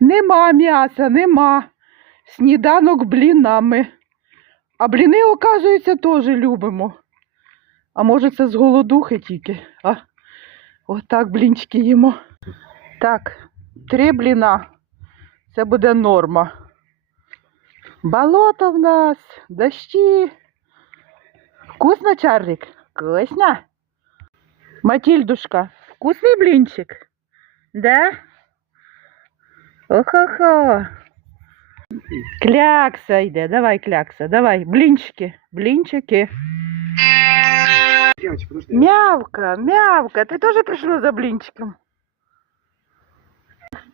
Нема м'яса, нема. Сніданок блінами. А бліни, оказується, теж любимо. А може це з голодухи тільки, а? Отак блінчики їмо. Так, три бліна. Це буде норма. Болото в нас, дощі. Вкусно, Чарлік? Вкусно? Матільдушка, вкусний блінчик? Да? Охо-хо. Клякса йде, давай, клякса, давай, блінчики, блінчики. Девочка, подожди. Мявка, мявка, ти теж прийшла за блінчиком?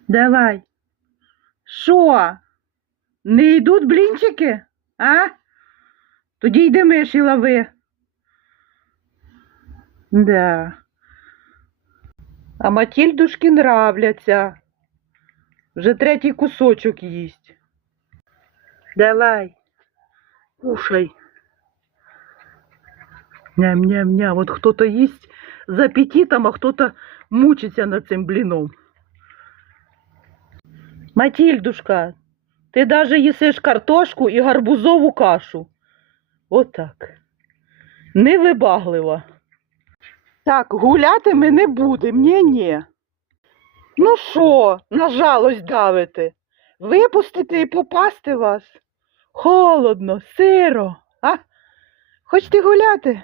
Давай. Що? Не йдуть блінчики? А? Тоді йди миші лови. Да. А Матільдушки нравляться. Вже третій кусочок їсть. Давай. Кушай. Ням-ням-ням. Вот кто-то есть за аппетитом, а кто-то мучится над цим бліном. Матільдушка, ти даже їсиш картошку і гарбузову кашу. Отак. Невибаглива. Так, гуляти ми не будемо, ні ні. Ну що, на жалость давите? Випустити і попасти вас? Холодно, сиро, а? Хочете гуляти?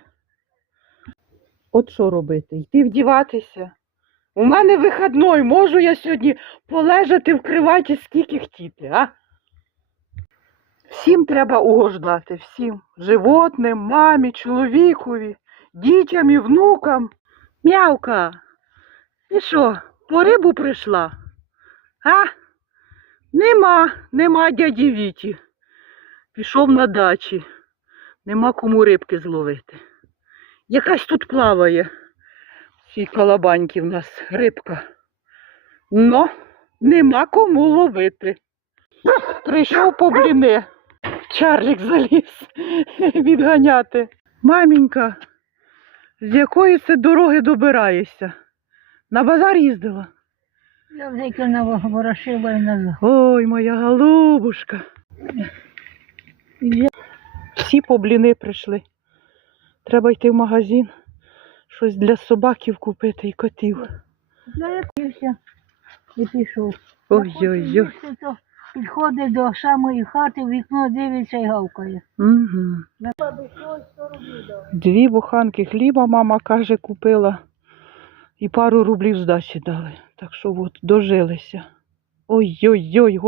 От що робити? Йти вдіватися? У мене вихідний, можу я сьогодні полежати в криваті скільки хотіти, а? Всім треба угождати, всім. Животним, мамі, чоловікові, дітям і внукам. Мявка, ти що, по рибу прийшла? А? Нема, нема дяді Віті. Пішов на дачі. Нема кому рибки зловити. Якась тут плаває. В цій колобаньки в нас рибка. Но нема кому ловити. Прийшов по бліни. Чарлік заліз відганяти. Маменька, з якої це дороги добираєшся? На базар їздила? Я викинула ворошила і назад. Ой, моя голубушка. Всі по бліни прийшли. Треба йти в магазин, щось для собаків купити і котів. Я і пішов. Ой-ой-ой. Підходить до самої хати, в вікно дивиться і гавкає. Угу. Дві буханки хліба, мама каже, купила. І пару рублів здачі дали. Так що от, дожилися. Ой-ой-ой,